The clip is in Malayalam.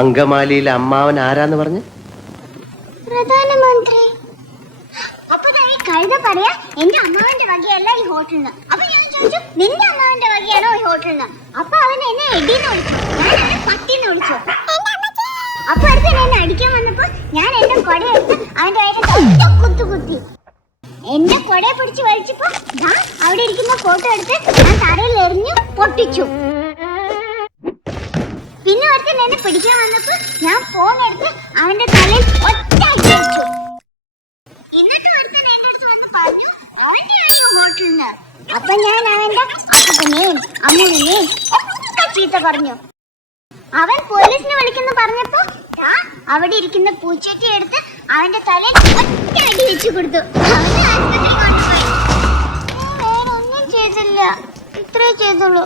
അങ്കമാലിയിലെ അമ്മാവൻ ആരാന്ന് പറഞ്ഞു? പ്രധാനമന്ത്രി. അപ്പൊ ഞാൻ ഈ കഴുത പറയാ എന്റെ അമ്മാവന്റെ വകയല്ല ഈ ഹോട്ടലിന്. അപ്പൊ ഞാൻ ചോദിച്ചു നിന്റെ അമ്മാവന്റെ വകയാണോ ഈ ഹോട്ടലിന്? അപ്പൊ അവൻ എന്നെ എടീന്ന് വിളിച്ചു, ഞാൻ അവനെ പട്ടിന്ന് വിളിച്ചു. അപ്പൊ അടുത്ത് എന്നെ അടിക്കാൻ വന്നപ്പോ ഞാൻ എന്റെ കൊട എടുത്ത് അവന്റെ വയറ്റ് കുത്തു കുത്തി. എന്റെ കൊടയെ പിടിച്ച് വലിച്ചപ്പോ അവിടെ ഇരിക്കുന്ന ഫോട്ടോ എടുത്ത് ഞാൻ തറയിൽ എറിഞ്ഞു പൊട്ടിച്ചു. പിന്നെ ഒരുത്തൻ എന്നെ പിടിക്കാൻ വന്നപ്പോ ഞാൻ ഫോൺ എടുത്ത് അവന്റെ തലയിൽ ഒറ്റ അടിച്ചു. എന്നിട്ട് ഒരുത്തൻ എന്റെ അടുത്ത് വന്ന് പറഞ്ഞു ഓന്റെയാണോ ഹോട്ടലിന്? അപ്പൊ ഞാൻ അവന്റെ അപ്പനെയും അമ്മൂനെയും ഒക്കെ ചീത്ത പറഞ്ഞു. അവൻ പോലീസിനെ വിളിക്കുന്നു പറഞ്ഞപ്പോ അവിടെ ഇരിക്കുന്ന പൂച്ചട്ടി എടുത്ത് അവന്റെ തലയിൽ ഒറ്റ അടി വെച്ചു കൊടുത്തു. അവനെ ആശുപത്രി കൊണ്ടുപോയി. വേറൊന്നും ചെയ്തില്ല, ഇത്രേ ചെയ്തുള്ളൂ.